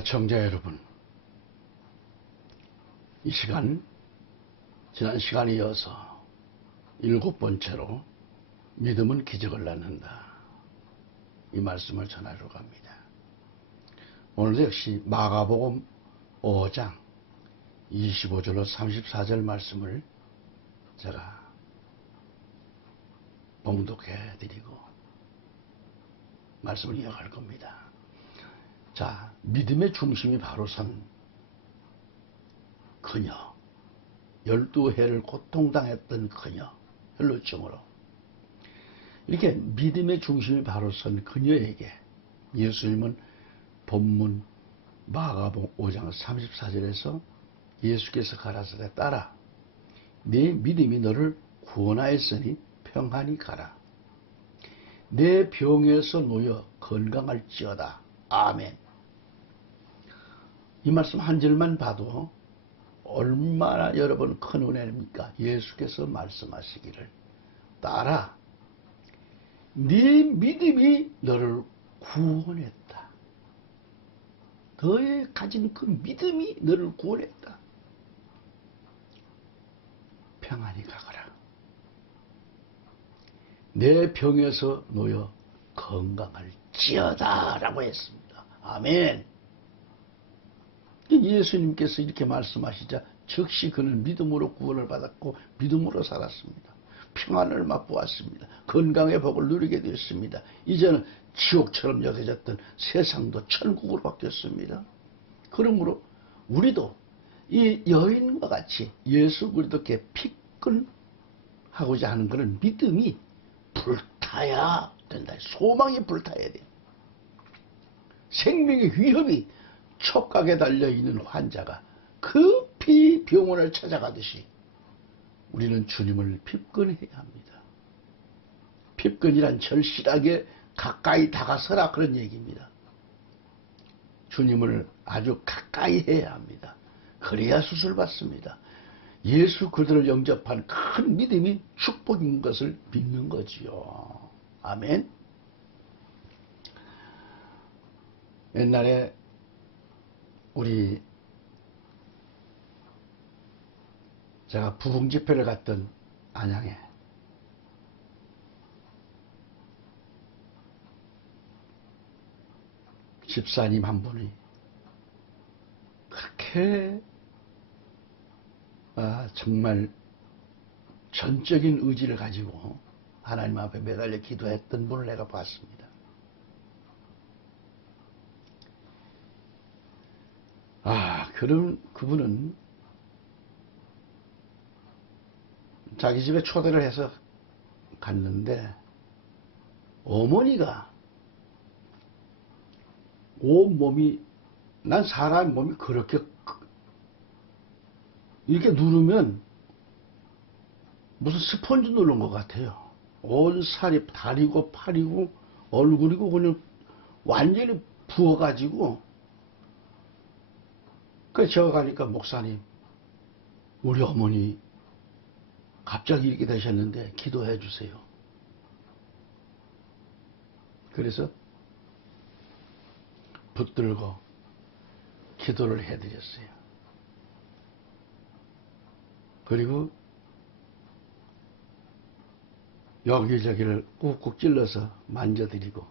청자 여러분, 이 시간, 지난 시간에 이어서 7번째로 믿음은 기적을 낳는다, 이 말씀을 전하러 갑니다. 오늘도 역시 마가복음 5장 25절로 34절 말씀을 제가 봉독해 드리고 말씀을 이어갈 겁니다. 자, 믿음의 중심이 바로 선 그녀, 12해를 고통당했던 그녀, 혈루증으로 이렇게 믿음의 중심이 바로 선 그녀에게 예수님은 본문 마가복음 5장 34절에서 예수께서 가라사대 딸아, 네 믿음이 너를 구원하였으니 평안히 가라. 내 병에서 놓여 건강할지어다. 아멘. 이 말씀 한 절만 봐도 얼마나 여러분 큰 은혜입니까? 예수께서 말씀하시기를, 딸아, 네 믿음이 너를 구원했다. 너의 가진 그 믿음이 너를 구원했다. 평안히 가거라. 내 병에서 놓여 건강할지어다 라고 했습니다. 아멘. 예수님께서 이렇게 말씀하시자 즉시 그는 믿음으로 구원을 받았고 믿음으로 살았습니다. 평안을 맛보았습니다. 건강의 복을 누리게 되었습니다. 이제는 지옥처럼 여겨졌던 세상도 천국으로 바뀌었습니다. 그러므로 우리도 이 여인과 같이 예수 그리스도께 피권하고자 하는 그런 믿음이 불타야 된다. 소망이 불타야 돼. 생명의 위협이 촉각에 달려있는 환자가 급히 병원을 찾아가듯이 우리는 주님을 핍근해야 합니다. 핍근이란 절실하게 가까이 다가서라, 그런 얘기입니다. 주님을 아주 가까이 해야 합니다. 그래야 수술받습니다. 예수 그리스도를 영접한 큰 믿음이 축복인 것을 믿는 거지요. 아멘. 옛날에 제가 부흥 집회를 갔던 안양에 집사님 한 분이 그렇게 정말 전적인 의지를 가지고 하나님 앞에 매달려 기도했던 분을 내가 봤습니다. 그럼 그분은 자기 집에 초대를 해서 갔는데 어머니가 온몸이, 난 사람 몸이 그렇게 이렇게 누르면 무슨 스펀지 누른 것 같아요. 온 살이 다리고 팔이고 얼굴이고 그냥 완전히 부어가지고, 그래서 제가 가니까 목사님, 우리 어머니 갑자기 이렇게 되셨는데 기도해 주세요. 그래서 붙들고 기도를 해드렸어요. 그리고 여기저기를 꾹꾹 찔러서 만져드리고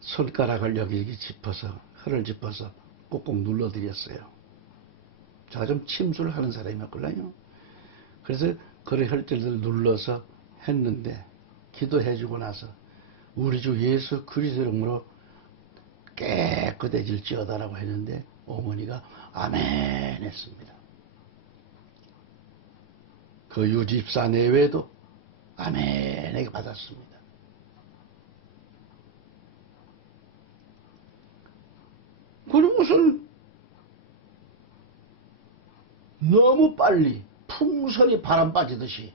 손가락을 여기저기 짚어서, 혀를 짚어서 꾹꾹 눌러드렸어요. 제가 좀 침수를 하는 사람이었거든요. 그래서 그런 혈들을 눌러서 했는데, 기도해주고 나서 우리 주 예수 그리스도 이름으로 깨끗해질지어다라고 했는데 어머니가 아멘 했습니다. 그 유집사 내외도 아멘에게 받았습니다. 그럼 무슨 너무 빨리 풍선이 바람 빠지듯이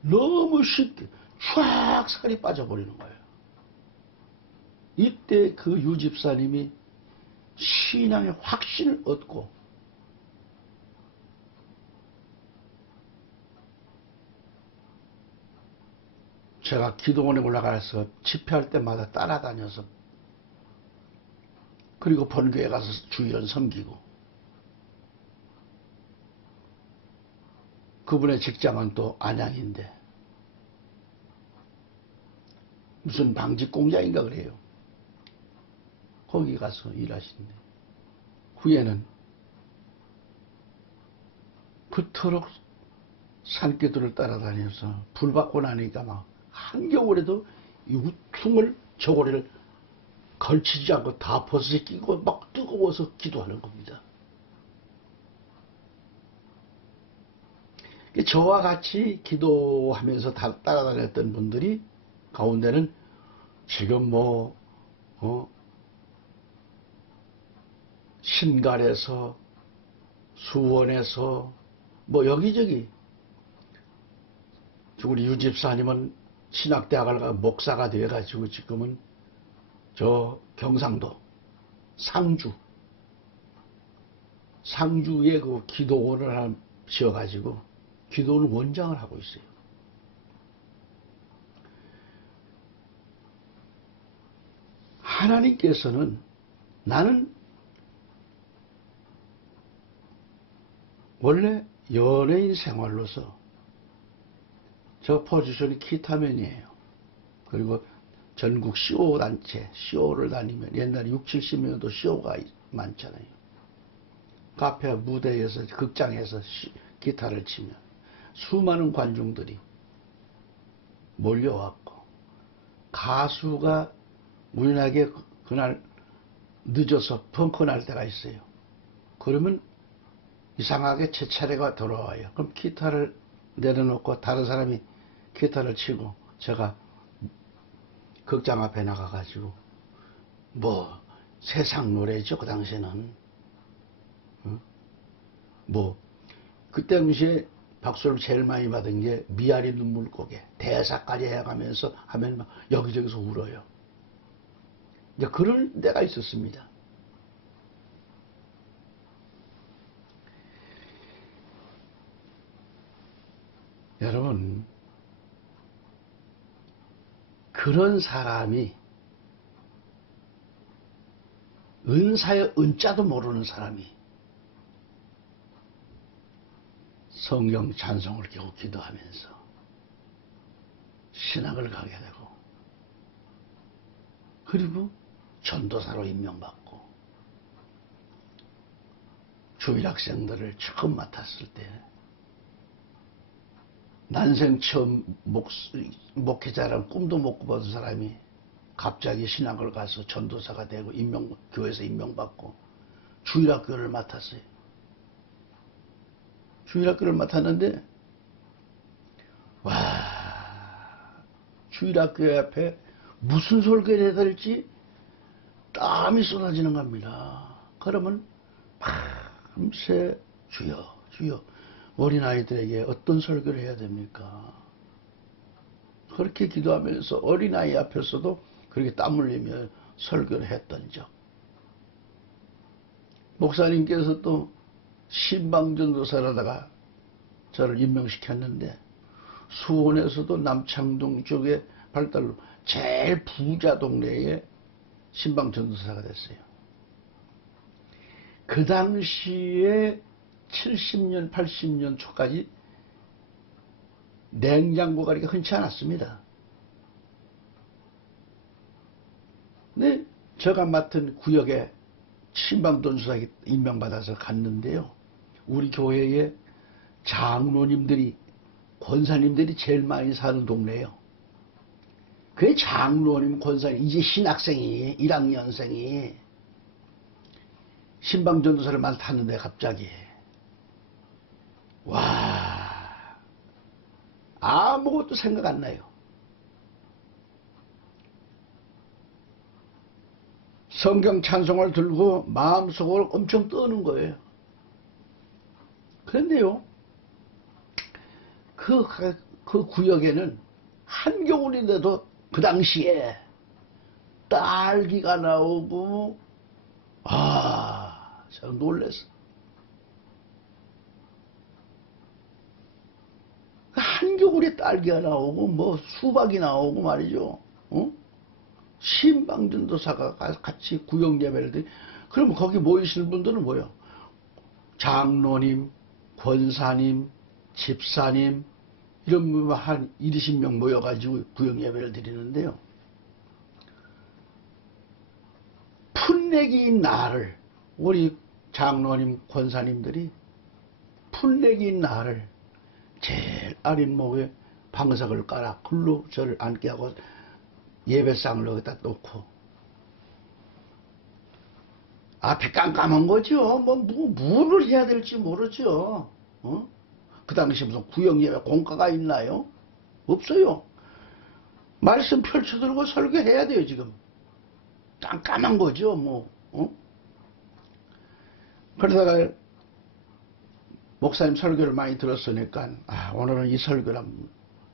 너무 쉽게 쫙 살이 빠져버리는 거예요. 이때 그 유집사님이 신앙의 확신을 얻고 제가 기도원에 올라가서 집회할 때마다 따라다녀서 그리고 본교회 가서 주일은 섬기고, 그분의 직장은 또 안양인데 무슨 방직 공장인가 그래요. 거기 가서 일하신대. 후에는 그토록 산기들을 따라다녀서 불 받고 나니까 막 한겨울에도 이 우퉁을 저고리를 걸치지 않고 다 벗어 끼고 막 뜨거워서 기도하는 겁니다. 저와 같이 기도하면서 따라다녔던 분들이 가운데는 지금 신갈에서, 수원에서, 여기저기, 우리 유집사님은 신학대학을 가 목사가 돼가지고 지금은 저 경상도, 상주에 그 기도원을 하나 지어가지고 기도원 원장을 하고 있어요. 하나님께서는 나는 원래 연예인 생활로서 저 포지션이 기타맨이에요. 그리고 전국 CO 단체, CO를 다니면 옛날에 6, 70년도 CO가 많잖아요. 카페 무대에서, 극장에서 기타를 치면 수많은 관중들이 몰려왔고, 가수가 우연하게 그날 늦어서 펑크 날 때가 있어요. 그러면 이상하게 제 차례가 돌아와요. 그럼 기타를 내려놓고 다른 사람이 기타를 치고 제가 극장 앞에 나가가지고 세상 노래죠. 그 당시에는 그때 당시에 박수를 제일 많이 받은 게 미아리 눈물고개 대사까지 해가면서 하면 막 여기저기서 울어요. 이제 그럴 때가 있었습니다. 여러분, 그런 사람이 은사의 은자도 모르는 사람이 성경 찬송을 겨우 기도하면서 신학을 가게 되고, 그리고 전도사로 임명받고, 주일학생들을 처음 맡았을 때 난생 처음 목회자라는 꿈도 못 꿔본 사람이 갑자기 신학을 가서 전도사가 되고 교회에서 임명받고 주일학교를 맡았어요. 주일학교를 맡았는데 주일학교 앞에 무슨 설교를 해야 될지 땀이 쏟아지는 겁니다. 그러면 밤새 주여 주여, 어린아이들에게 어떤 설교를 해야 됩니까? 그렇게 기도하면서 어린아이 앞에서도 그렇게 땀 흘리며 설교를 했던 적. 목사님께서 또 신방전도사라다가 저를 임명시켰는데 수원에서도 남창동 쪽에 발달로 제일 부자 동네에 신방전도사가 됐어요. 그 당시에 70년, 80년 초까지 냉장고 가리가 흔치 않았습니다. 근데 제가 맡은 구역에 신방전도사가 임명받아서 갔는데요. 우리 교회에 장로님들이, 권사님들이 제일 많이 사는 동네예요. 그 장로님, 권사님, 이제 신학생이, 1학년생이 신방전도사를 맡았는데 갑자기 아무것도 생각 안 나요. 성경 찬송을 들고 마음속으로 엄청 떠는 거예요. 그런데요, 그 구역에는 한겨울인데도 그 당시에 딸기가 나오고, 제가 놀랐어. 한겨울에 딸기가 나오고, 수박이 나오고 말이죠. 신방전도사가 같이 구역 예배를 드리. 그러면 거기 모이시는 분들은 뭐요? 장로님, 권사님, 집사님 이런 분 한 20명 모여가지고 구역 예배를 드리는데요. 풋내기인 나를 우리 장로님, 권사님들이 풋내기인 나를 제일 아린 목에 방석을 깔아 글로 저를 앉게 하고 예배상을 여기다 놓고 앞이 깜깜한 거죠. 뭐를 해야 될지 모르죠. 그 당시 무슨 구역예배 공과가 있나요? 없어요. 말씀 펼쳐들고 설교해야 돼요, 지금. 깜깜한 거죠, 뭐. 그러다가 목사님 설교를 많이 들었으니까, 오늘은 이 설교를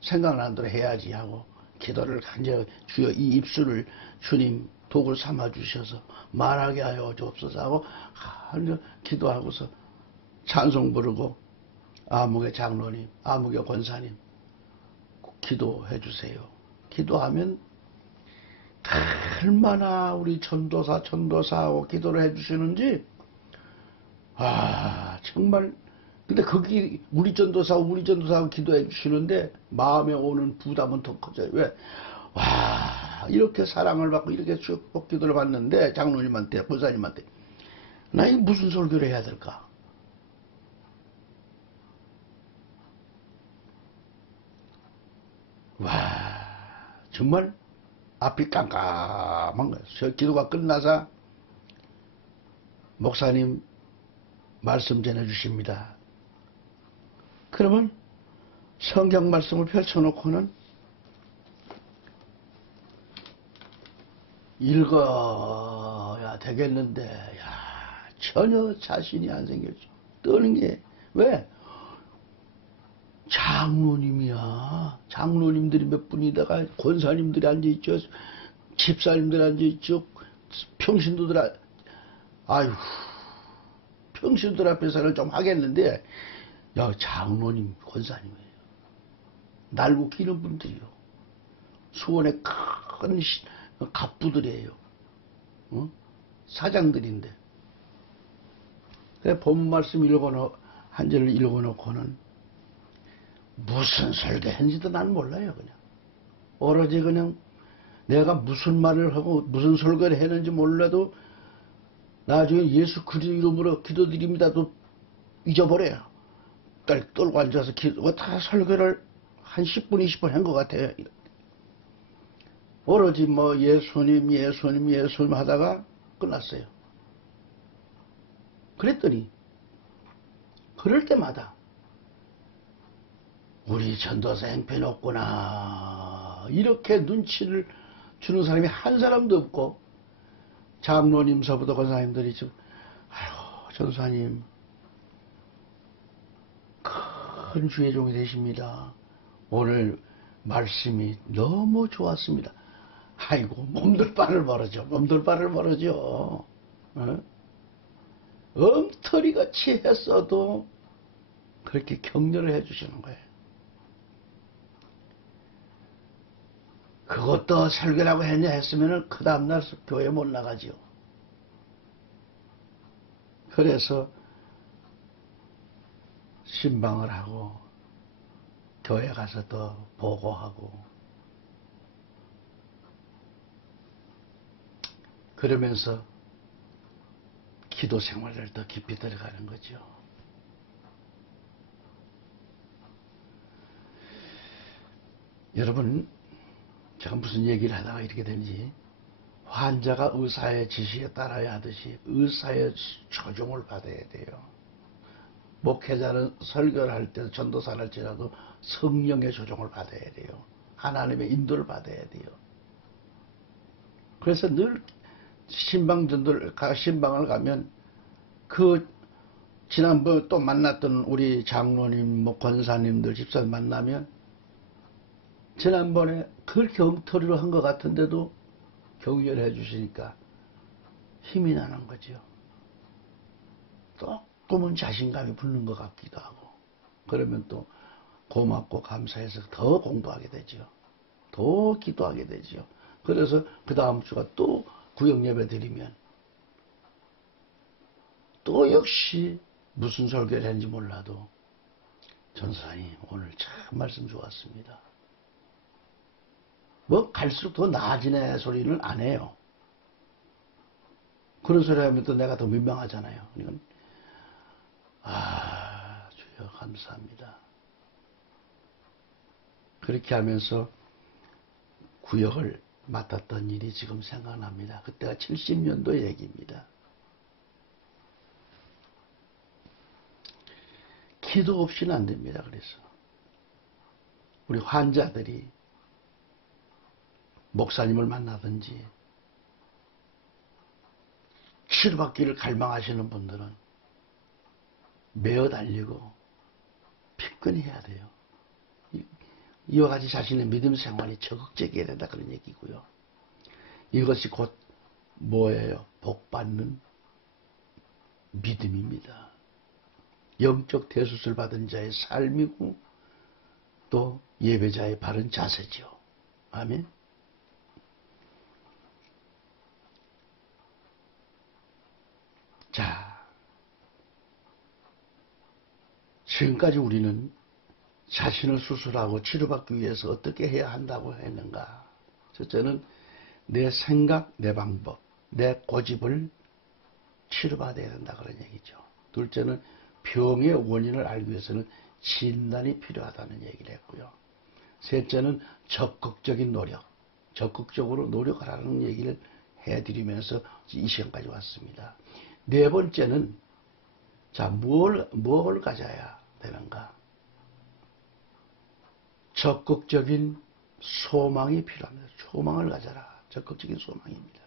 생각나는 대로 해야지 하고, 기도를 간절히 주여 이 입술을 주님 도구 삼아 주셔서 말하게 하여 주옵소서 하고 기도하고서 찬송 부르고 아무개 장로님, 아무개 권사님 기도해 주세요. 기도하면 얼마나 우리 전도사하고 기도를 해 주시는지 정말. 근데 거기 우리 전도사하고 기도해 주시는데 마음에 오는 부담은 더 커져요. 왜? 이렇게 사랑을 받고 이렇게 축복 기도를 받는데 장로님한테 권사님한테 나 이 무슨 설교를 해야 될까? 정말 앞이 깜깜한 거예요. 저 기도가 끝나자 목사님 말씀 전해주십니다. 그러면 성경 말씀을 펼쳐놓고는 읽어야 되겠는데 전혀 자신이 안 생겼죠. 떠는 게 왜? 장로님이야. 장로님들이 몇 분이다가 권사님들이 앉아있죠. 집사님들이 앉아있죠. 평신도들 평신도들 앞에서는 좀 하겠는데 장로님, 권사님이에요. 날고 기는 분들이요. 수원의 큰 갑부들이에요. 사장들인데. 본 말씀 한 절을 읽어놓고는 무슨 설교했는지도 난 몰라요, 그냥. 오로지 그냥 내가 무슨 말을 하고 무슨 설교를 했는지 몰라도 나중에 예수 그리스도 이름으로 기도드립니다도 잊어버려요. 딱 떨고 앉아서 다 설교를 한 10분, 20분 한 것 같아요. 오로지 예수님 하다가 끝났어요. 그랬더니 그럴 때마다 우리 전도사 행편없구나 이렇게 눈치를 주는 사람이 한 사람도 없고 장로님서부터 권사님들이 지금 전사님 큰 주의 종이 되십니다. 오늘 말씀이 너무 좋았습니다. 몸둘 바를 모르죠. 엉터리같이 했어도 그렇게 격려를 해주시는 거예요. 그것도 설교라고 했으면 그 다음날 교회 못 나가지요. 그래서 신방을 하고 교회 가서 더 보고하고 그러면서 기도 생활을 더 깊이 들어가는 거죠. 여러분, 제가 무슨 얘기를 하다가 이렇게 되는지, 환자가 의사의 지시에 따라야 하듯이 의사의 조종을 받아야 돼요. 목회자는 설교를 할 때, 전도사를 할지라도 성령의 조종을 받아야 돼요. 하나님의 인도를 받아야 돼요. 그래서 늘 신방을 가면 지난번 또 만났던 우리 장로님, 권사님들, 집사님 만나면 지난번에 그렇게 엉터리로 한 것 같은데도 격려해 주시니까 힘이 나는 거죠. 조금은 자신감이 붙는 것 같기도 하고 그러면 또 고맙고 감사해서 더 공부하게 되죠. 더 기도하게 되죠. 그래서 그 다음 주가 또 구역 예배 드리면 또 역시 무슨 설교를 했는지 몰라도 전사님 오늘 참 말씀 좋았습니다. 뭐 갈수록 더 나아지네 소리는 안 해요. 그런 소리 하면 또 내가 더 민망하잖아요. 그러니까 주여 감사합니다. 그렇게 하면서 구역을 맡았던 일이 지금 생각납니다. 그때가 70년도 얘기입니다. 기도 없이는 안 됩니다. 그래서 우리 환자들이 목사님을 만나든지 치료받기를 갈망하시는 분들은 매어 달리고 피끈히 해야 돼요. 이와 같이 자신의 믿음 생활이 적극적이어야 된다 그런 얘기고요. 이것이 곧 뭐예요? 복받는 믿음입니다. 영적 대수술 받은 자의 삶이고 또 예배자의 바른 자세죠. 아멘. 자, 지금까지 우리는 자신을 수술하고 치료받기 위해서 어떻게 해야 한다고 했는가? 첫째는 내 생각, 내 방법, 내 고집을 치료받아야 된다 그런 얘기죠. 둘째는 병의 원인을 알기 위해서는 진단이 필요하다는 얘기를 했고요. 셋째는 적극적인 노력, 적극적으로 노력하라는 얘기를 해드리면서 이 시간까지 왔습니다. 네 번째는 자, 뭘 가져야 되는가? 적극적인 소망이 필요합니다. 소망을 가져라. 적극적인 소망입니다.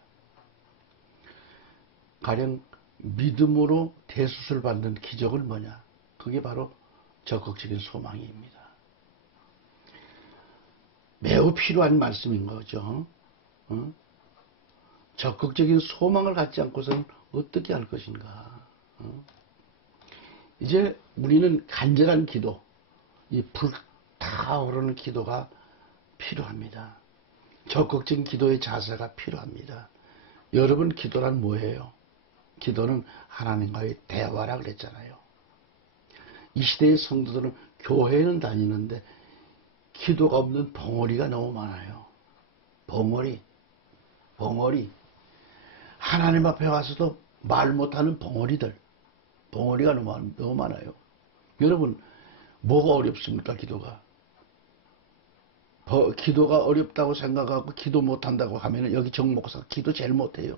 가령 믿음으로 대수술 받는 기적은 뭐냐? 그게 바로 적극적인 소망입니다. 매우 필요한 말씀인 거죠. 적극적인 소망을 갖지 않고서는 어떻게 할 것인가? 이제 우리는 간절한 기도, 이 불타오르는 기도가 필요합니다. 적극적인 기도의 자세가 필요합니다. 여러분, 기도란 뭐예요? 기도는 하나님과의 대화라 그랬잖아요. 이 시대의 성도들은 교회는 다니는데 기도가 없는 벙어리가 너무 많아요. 벙어리. 하나님 앞에 와서도 말 못하는 벙어리가 너무 많아요. 여러분, 뭐가 어렵습니까, 기도가? 기도가 어렵다고 생각하고 기도 못한다고 하면 여기 정목사 기도 제일 못해요.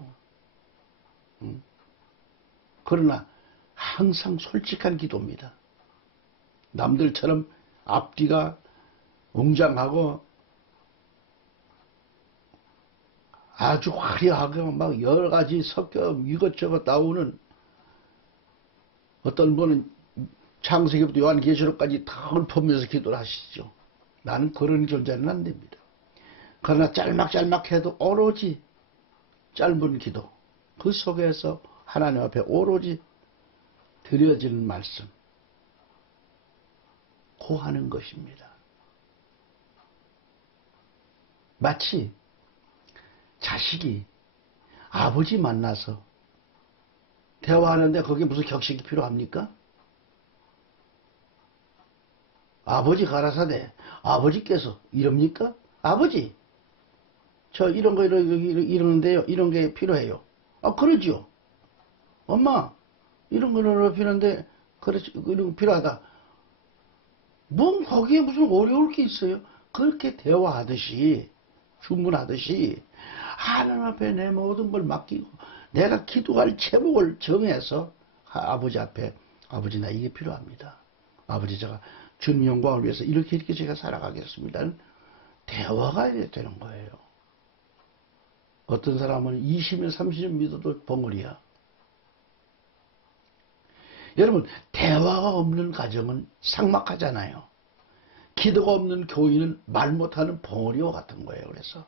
그러나 항상 솔직한 기도입니다. 남들처럼 앞뒤가 웅장하고 아주 화려하게 막 여러 가지 섞여 이것저것 나오는, 어떤 분은 창세기부터 요한계시록까지 다 읊으면서 기도를 하시죠. 나는 그런 존재는 안 됩니다. 그러나 짤막짤막해도 오로지 짧은 기도, 그 속에서 하나님 앞에 오로지 드려지는 말씀, 고 하는 것입니다. 마치 자식이 아버지 만나서 대화하는데 거기에 무슨 격식이 필요합니까? 아버지 가라사대 아버지께서 이럽니까? 아버지 저 이런 거 이러는데요, 이런 게 필요해요. 그러지요. 엄마 이런 거는 필요한데 그렇지, 이런 거 필요하다. 뭔 거기에 무슨 어려울 게 있어요? 그렇게 대화하듯이, 주문하듯이 하나님 앞에 내 모든 걸 맡기고 내가 기도할 제목을 정해서 아버지 앞에, 아버지 나 이게 필요합니다. 아버지 제가 주님 영광을 위해서 이렇게 제가 살아가겠습니다. 대화가 되는 거예요. 어떤 사람은 20년 30년 믿어도 벙어리야. 여러분, 대화가 없는 가정은 삭막하잖아요. 기도가 없는 교인은 말 못하는 벙어리와 같은 거예요. 그래서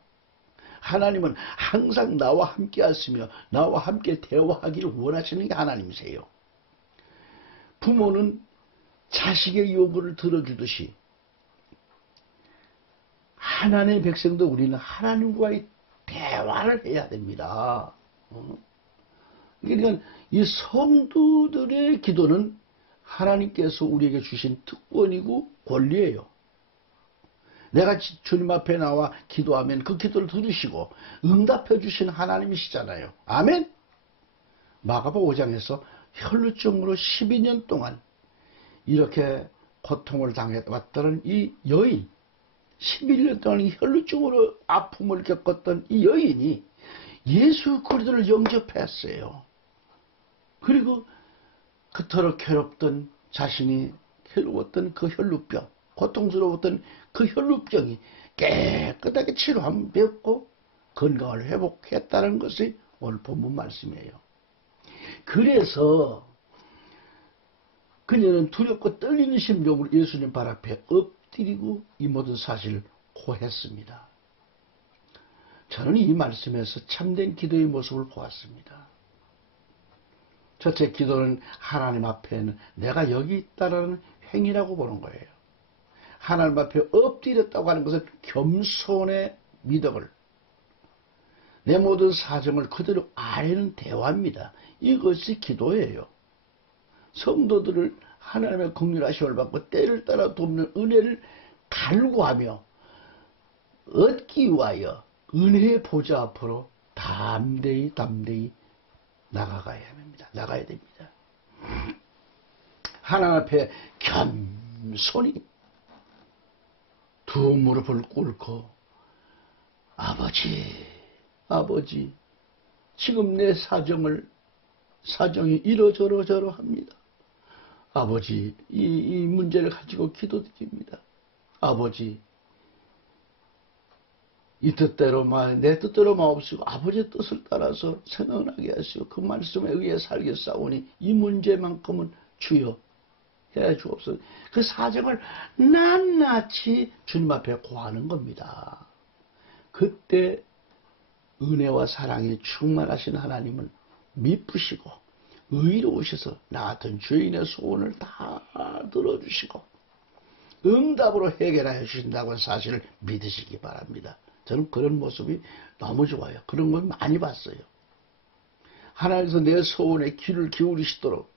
하나님은 항상 나와 함께 하시며 나와 함께 대화하기를 원하시는 게 하나님이세요. 부모는 자식의 요구를 들어주듯이 하나님의 백성도 우리는 하나님과의 대화를 해야 됩니다. 그러니까 이 성도들의 기도는 하나님께서 우리에게 주신 특권이고 권리예요. 내가 주님 앞에 나와 기도하면 그 기도를 들으시고 응답해 주신 하나님이시잖아요. 아멘? 마가복 5장에서 혈루증으로 12년 동안 이렇게 고통을 당해왔다는 이 여인, 11년 동안 혈루증으로 아픔을 겪었던 이 여인이 예수 그리스도를 영접했어요. 그리고 그토록 괴롭던 자신이 괴로웠던 그 혈루병, 고통스러웠던 그 혈루병이 깨끗하게 치료하였고 건강을 회복했다는 것이 오늘 본문 말씀이에요. 그래서 그녀는 두렵고 떨리는 심정으로 예수님 발 앞에 엎드리고 이 모든 사실을 고했습니다. 저는 이 말씀에서 참된 기도의 모습을 보았습니다. 첫째, 기도는 하나님 앞에는 내가 여기 있다라는 행위라고 보는 거예요. 하나님 앞에 엎드렸다고 하는 것은 겸손의 미덕을, 내 모든 사정을 그대로 아뢰는 대화입니다. 이것이 기도예요. 성도들을 하나님의 긍휼하심을 받고 때를 따라 돕는 은혜를 갈구하며 얻기 위하여 은혜의 보좌 앞으로 담대히 나가야 됩니다. 하나님 앞에 겸손히 두 무릎을 꿇고 아버지, 지금 내 사정이 이러저러합니다. 아버지, 이 문제를 가지고 기도드립니다. 아버지, 이 뜻대로만, 내 뜻대로만 없이고 아버지의 뜻을 따라서 생각나게 하시고 그 말씀에 의해 살겠사오니 이 문제만큼은 주여 해 주옵소서. 그 사정을 낱낱이 주님 앞에 고하는 겁니다. 그때 은혜와 사랑이 충만하신 하나님은 미쁘시고 의로우셔서 나 같은 죄인의 소원을 다 들어주시고 응답으로 해결하여 주신다는 사실을 믿으시기 바랍니다. 저는 그런 모습이 너무 좋아요. 그런 걸 많이 봤어요. 하나님께서 내 소원에 귀를 기울이시도록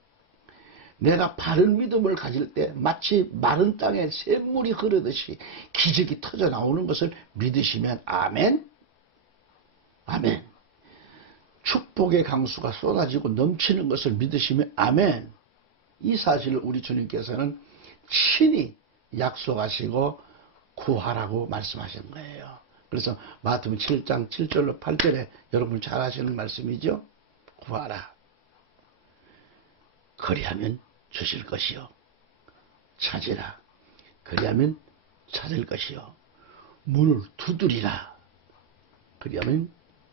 내가 바른 믿음을 가질 때 마치 마른 땅에 샘물이 흐르듯이 기적이 터져 나오는 것을 믿으시면 아멘. 축복의 강수가 쏟아지고 넘치는 것을 믿으시면 아멘. 이 사실을 우리 주님께서는 친히 약속하시고 구하라고 말씀하신 거예요. 그래서 마태복음 7장 7절로 8절에 여러분 잘 아시는 말씀이죠. 구하라. 그리하면 주실 것이요. 찾으라. 그리하면 찾을 것이요. 문을 두드리라. 그리하면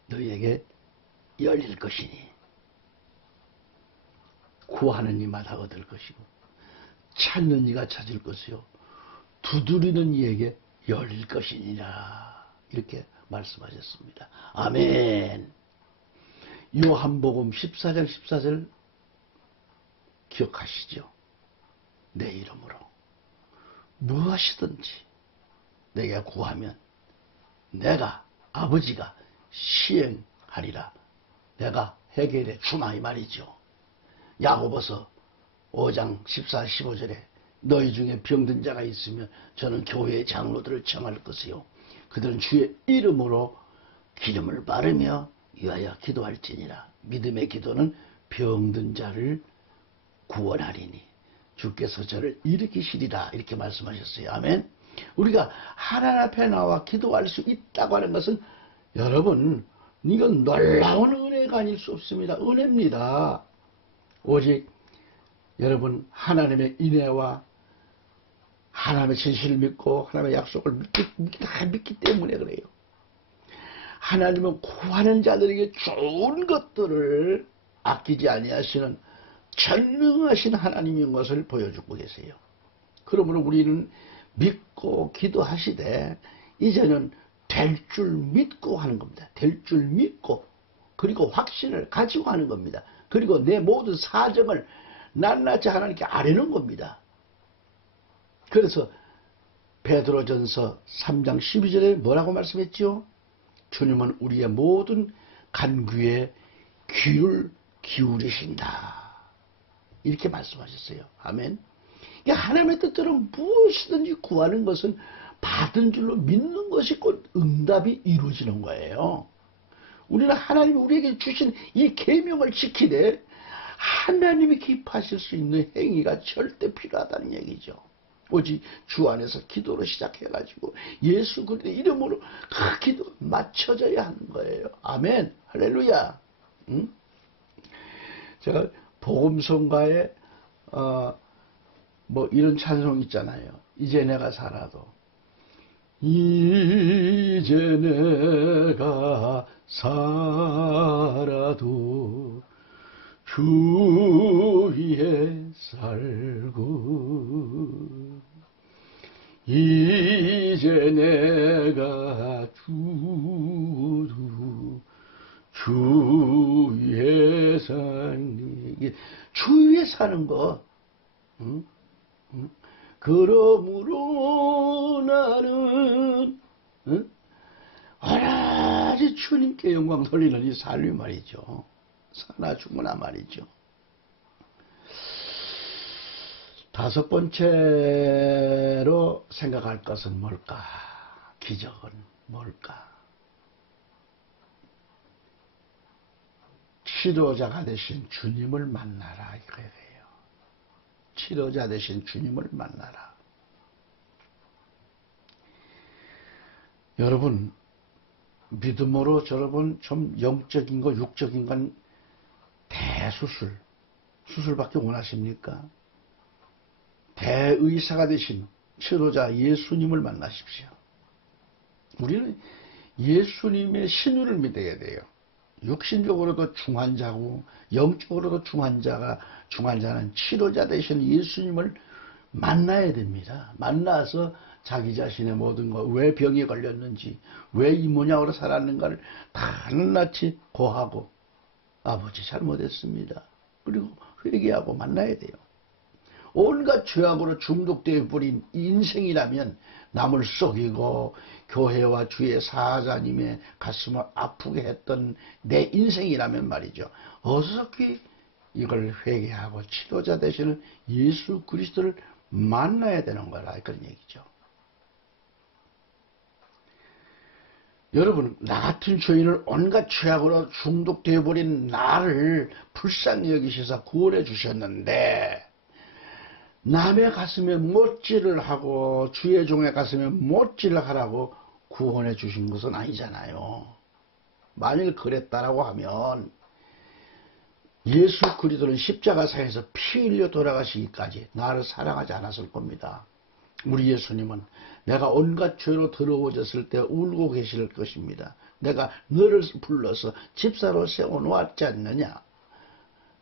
너희에게 열릴 것이니. 구하는 이마다 얻을 것이고 찾는 이가 찾을 것이요. 두드리는 이에게 열릴 것이니라. 이렇게 말씀하셨습니다. 아멘. 요한복음 14장 14절 기억하시죠? 내 이름으로 무엇이든지 내가 구하면 내가 아버지가 시행하리라. 내가 해결해 주마 이 말이죠. 야고보서 5장 14, 15절에 너희 중에 병든 자가 있으면 저는 교회의 장로들을 청할 것이요. 그들은 주의 이름으로 기름을 바르며 위하여 기도할지니라. 믿음의 기도는 병든 자를 구원하리니 주께서 저를 일으키시리라. 이렇게 말씀하셨어요. 아멘. 우리가 하나님 앞에 나와 기도할 수 있다고 하는 것은 여러분 이건 놀라운 은혜가 아닐 수 없습니다. 은혜입니다. 오직 여러분 하나님의 인애와 하나님의 진실을 믿고 하나님의 약속을 믿기 때문에 그래요. 하나님은 구하는 자들에게 좋은 것들을 아끼지 아니하시는 전능하신 하나님인 것을 보여주고 계세요. 그러므로 우리는 믿고 기도하시되 이제는 될 줄 믿고 하는 겁니다. 될 줄 믿고 그리고 확신을 가지고 하는 겁니다. 그리고 내 모든 사정을 낱낱이 하나님께 아뢰는 겁니다. 그래서 베드로전서 3장 12절에 뭐라고 말씀했지요? 주님은 우리의 모든 간구에 귀를 기울이신다. 이렇게 말씀하셨어요. 아멘. 하나님의 뜻대로 무엇이든지 구하는 것은 받은 줄로 믿는 것이 곧 응답이 이루어지는 거예요. 우리는 하나님이 우리에게 주신 이 계명을 지키되 하나님이 기뻐하실 수 있는 행위가 절대 필요하다는 얘기죠. 오직 주 안에서 기도로 시작해가지고 예수 그리스도의 이름으로 그 기도가 맞춰져야 하는 거예요. 아멘. 할렐루야. 응? 제가 복음성가에 뭐 이런 찬송 있잖아요. 이제 내가 살아도 이제 내가 살아도 주 위에 살고 이제 내가 죽어도 주 위에 살니 주 위에 사는 거 응? 응? 그러므로 나는 응? 오로지 주님께 영광 돌리는 이 삶이 말이죠. 사나 죽으나 말이죠. 다섯 번째로 생각할 것은 뭘까? 기적은 뭘까? 치료자가 되신 주님을 만나라 이거예요. 치료자 되신 주님을 만나라. 여러분 믿음으로 여러분 좀 영적인 거 육적인 건 수술밖에 원하십니까? 대의사가 되신 치료자 예수님을 만나십시오. 우리는 예수님의 신유를 믿어야 돼요. 육신적으로도 중환자고 영적으로도 중환자는 치료자 되신 예수님을 만나야 됩니다. 만나서 자기 자신의 모든 것, 왜 병에 걸렸는지, 왜 이 모양으로 살았는가를 다 낱낱이 고하고 아버지 잘못했습니다. 그리고 회개하고 만나야 돼요. 온갖 죄악으로 중독되어 버린 인생이라면 남을 속이고 교회와 주의 사자님의 가슴을 아프게 했던 내 인생이라면 말이죠. 어떻게 이걸 회개하고 치료자 되시는 예수 그리스도를 만나야 되는 거라 그런 얘기죠. 여러분 나 같은 죄인을 온갖 죄악으로 중독되어 버린 나를 불쌍히 여기셔서 구원해 주셨는데 남의 가슴에 못질을 하고 주의 종의 가슴에 못질을 하라고 구원해 주신 것은 아니잖아요. 만일 그랬다라고 하면 예수 그리스도는 십자가상에서 피 흘려 돌아가시기까지 나를 사랑하지 않았을 겁니다. 우리 예수님은 내가 온갖 죄로 더러워졌을 때 울고 계실 것입니다. 내가 너를 불러서 집사로 세워놓았지 않느냐.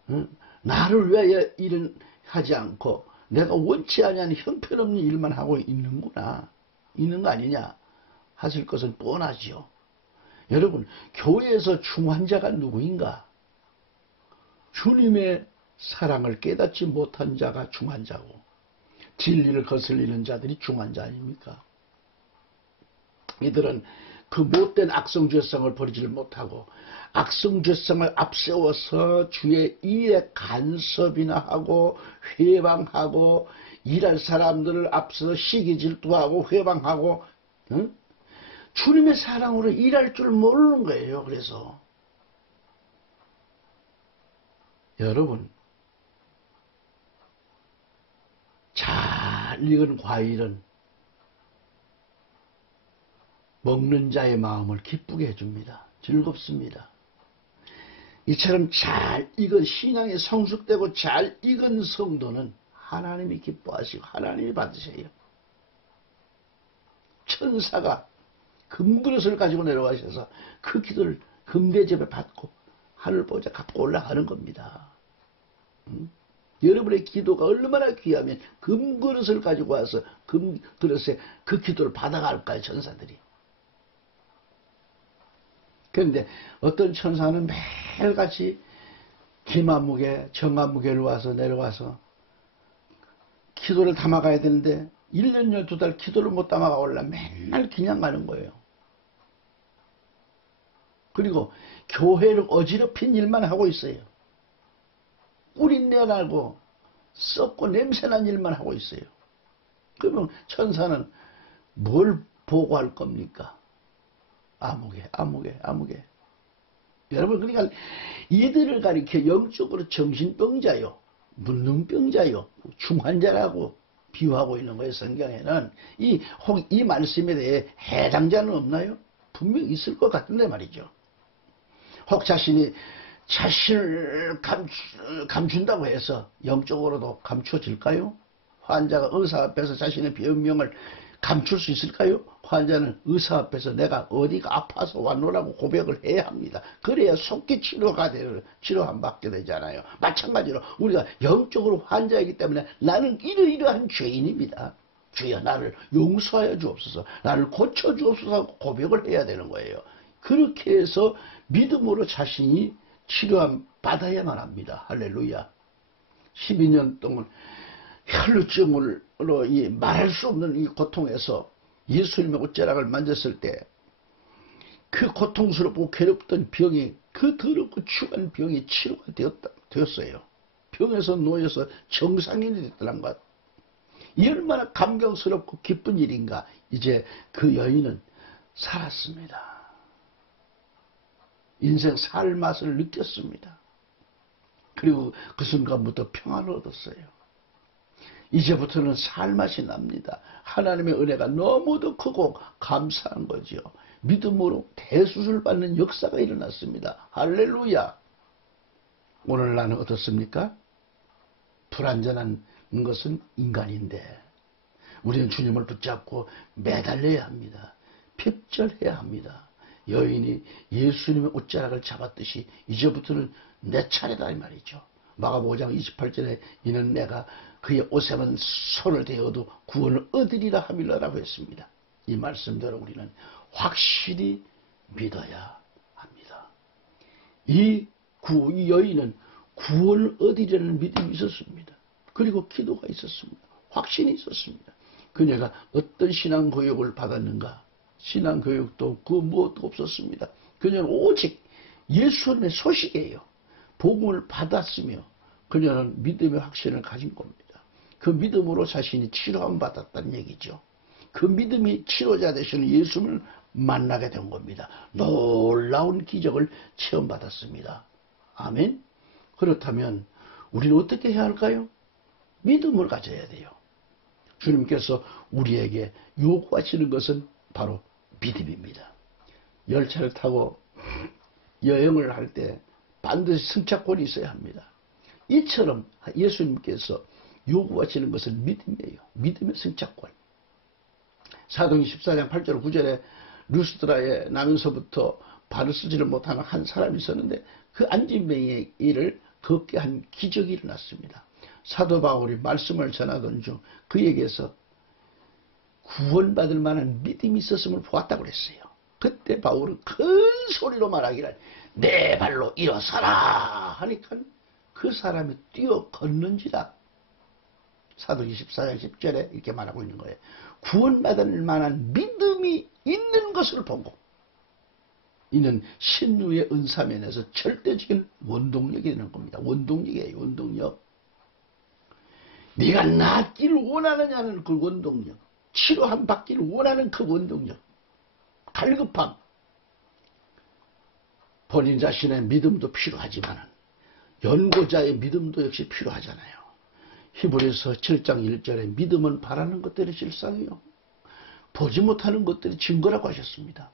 응? 나를 위하여 일은 하지 않고 내가 원치 아니한 형편없는 일만 하고 있는 거 아니냐 하실 것은 뻔하지요. 여러분 교회에서 중환자가 누구인가? 주님의 사랑을 깨닫지 못한 자가 중환자고 진리를 거슬리는 자들이 중환자 아닙니까? 이들은 그 못된 악성죄성을 버리지를 못하고 악성죄성을 앞세워서 주의 일에 간섭이나 하고 회방하고 일할 사람들을 앞서서 시기 질투하고 회방하고 응? 주님의 사랑으로 일할 줄 모르는 거예요. 그래서 여러분 잘 익은 과일은 먹는 자의 마음을 기쁘게 해줍니다. 즐겁습니다. 이처럼 잘 익은 신앙에 성숙되고 잘 익은 성도는 하나님이 기뻐하시고 하나님이 받으세요. 천사가 금그릇을 가지고 내려와셔서 그 기도를 금대접에 받고 하늘보좌 갖고 올라가는 겁니다. 여러분의 기도가 얼마나 귀하면 금그릇을 가지고 와서 금그릇에 그 기도를 받아갈까요, 천사들이. 그런데 어떤 천사는 매일같이 기만무게, 정한무게를 와서 내려와서 기도를 담아가야 되는데 1년, 12달 기도를 못 담아가 올라 맨날 그냥 가는 거예요. 그리고 교회를 어지럽힌 일만 하고 있어요. 꿀인내 나고 썩고 냄새난 일만 하고 있어요. 그러면 천사는 뭘 보고할 겁니까? 아무개. 여러분, 그러니까 이들을 가리켜 영적으로 정신병자요, 문능병자요, 중환자라고 비유하고 있는 거예요. 성경에는 이 말씀에 대해 해당자는 없나요? 분명히 있을 것 같은데 말이죠. 혹 자신이 자신을 감춘다고 해서 영적으로도 감춰질까요? 환자가 의사 앞에서 자신의 병명을 감출 수 있을까요? 환자는 의사 앞에서 내가 어디가 아파서 왔노라고 고백을 해야 합니다. 그래야 속기 치료함 받게 되잖아요. 마찬가지로 우리가 영적으로 환자이기 때문에 나는 이러이러한 죄인입니다. 주여 나를 용서하여 주옵소서, 나를 고쳐 주옵소서 하고 고백을 해야 되는 거예요. 그렇게 해서 믿음으로 자신이 치료함 받아야만 합니다. 할렐루야. 12년 동안 혈루증으로 말할 수 없는 이 고통에서 예수님의 옷자락을 만졌을 때 그 고통스럽고 괴롭던 병이, 그 더럽고 추한 병이 치료가 되었어요. 병에서 놓여서 정상인이 됐다는 것. 이 얼마나 감격스럽고 기쁜 일인가. 이제 그 여인은 살았습니다. 인생 살 맛을 느꼈습니다. 그리고 그 순간부터 평안을 얻었어요. 이제부터는 살 맛이 납니다. 하나님의 은혜가 너무도 크고 감사한 거죠. 믿음으로 대수술 받는 역사가 일어났습니다. 할렐루야. 오늘 나는 어떻습니까? 불완전한 것은 인간인데 우리는 주님을 붙잡고 매달려야 합니다. 핍절해야 합니다. 여인이 예수님의 옷자락을 잡았듯이 이제부터는 내 차례다 이 말이죠. 마가복음 5장 28절에 이는 내가 그의 옷에만 손을 대어도 구원을 얻으리라 하밀라라고 했습니다. 이 말씀대로 우리는 확실히 믿어야 합니다. 이 여인은 구원을 얻으리라는 믿음이 있었습니다. 그리고 기도가 있었습니다. 확신이 있었습니다. 그녀가 어떤 신앙교육을 받았는가? 신앙교육도 그 무엇도 없었습니다. 그녀는 오직 예수님의 소식이에요. 복음을 받았으며 그녀는 믿음의 확신을 가진 겁니다. 그 믿음으로 자신이 치료함 받았다는 얘기죠. 그 믿음이 치료자 되시는 예수님을 만나게 된 겁니다. 놀라운 기적을 체험받았습니다. 아멘. 그렇다면 우리는 어떻게 해야 할까요? 믿음을 가져야 돼요. 주님께서 우리에게 요구하시는 것은 바로 믿음입니다. 열차를 타고 여행을 할 때 반드시 승차권이 있어야 합니다. 이처럼 예수님께서 요구하시는 것은 믿음이에요. 믿음의 승차권. 사도행전 14장 8절 9절에 루스드라에 나면서부터 발을 쓰지를 못하는 한 사람이 있었는데 그 안진뱅이의 일을 걷게 한 기적이 일어났습니다. 사도 바울이 말씀을 전하던 중 그에게서 구원받을 만한 믿음이 있었음을 보았다고 그랬어요. 그때 바울은 큰 소리로 말하기를 내 발로 일어서라 하니까 그 사람이 뛰어 걷는지라. 사도행전 14장 10절에 이렇게 말하고 있는 거예요. 구원받을 만한 믿음이 있는 것을 보고 이는 신유의 은사면에서 절대적인 원동력이 되는 겁니다. 원동력이에요. 원동력. 네가 낫기를 원하느냐는 그 원동력, 치료함 받기를 원하는 그 원동력, 갈급함. 본인 자신의 믿음도 필요하지만 연고자의 믿음도 역시 필요하잖아요. 히브리서 7장 1절에 믿음은 바라는 것들이 실상이요 보지 못하는 것들이 증거라고 하셨습니다.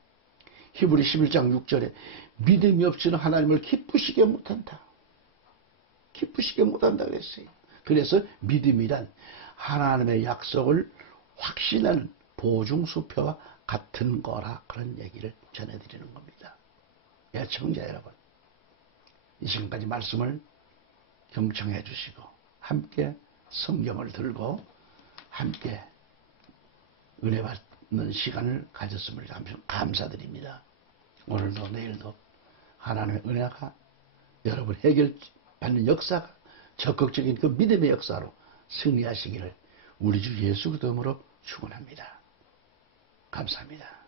히브리 11장 6절에 믿음이 없이는 하나님을 기쁘시게 못한다. 기쁘시게 못한다 그랬어요. 그래서 믿음이란 하나님의 약속을 확신하는 보증수표와 같은 거라 그런 얘기를 전해드리는 겁니다. 애청자 여러분, 이 시간까지 말씀을 경청해 주시고 함께 성경을 들고 함께 은혜 받는 시간을 가졌음을 감사드립니다. 오늘도 내일도 하나님의 은혜가 여러분 해결받는 역사가 적극적인 그 믿음의 역사로 승리하시기를 우리 주 예수 그리스도로 축원합니다. 감사합니다.